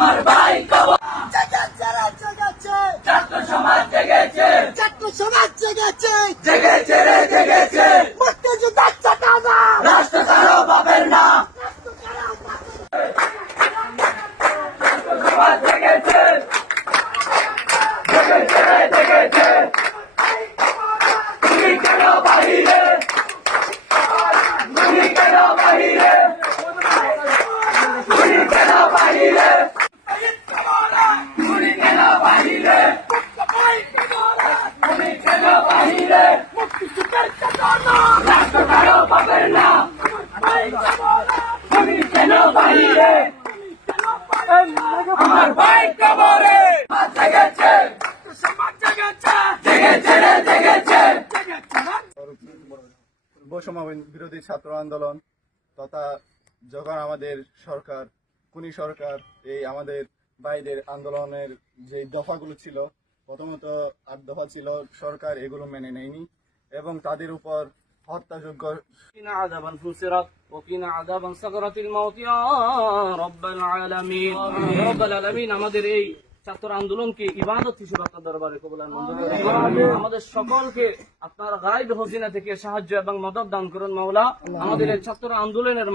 আমার ভাই কবর জেগেছে রে জেগেছে, ছাত্র সমাজ জেগেছে ছাত্র সমাজ জেগেছে, জেগেছে রে জেগেছে মুক্তিযোদ্ধার চেতনা, রাষ্ট্র কারো বাপের না সমাজ জেগেছে জেগেছে রে জেগেছে তুমি কেন বাহিরে তুমি কেন বাহিরে তুমি কেন বাহিরে তুমি কেন বাহিরে তুমি কেন বাহিরে মুক্তিযোদ্ধার চেতনা, রাষ্ট্র কারো বাপের না তুমি কেন বাহিরে আমার ভাই কবরে জেগেছে সমাজ জেগেছে, জেগেছে রে জেগেছে বৈষম্য বিরোধী ছাত্র আন্দোলন তথা যখন আমাদের সরকার খুনি সরকার এই আমাদের ভাইদের আন্দোলনের যে দফাগুলো ছিল, প্রথমত 8 দফা ছিল, সরকার এগুলো মেনে নেয়নি এবং তাদের উপর হত্যাযোগ্য وقنا عذاب الفسرات وقنا عذاب سكرات الموت يا رب العالمين رب العالمين আমাদের এই ছাত্র আন্দোলনকে ইবাদত হিসেবে আপনার দরবারে কবুল আর মঞ্জুর করুন। আমাদের সকলকে আপনার গায়েব হজিনা থেকে সাহায্য এবং মদদ দান করুন মাওলা। আমাদের এই ছাত্র আন্দোলনের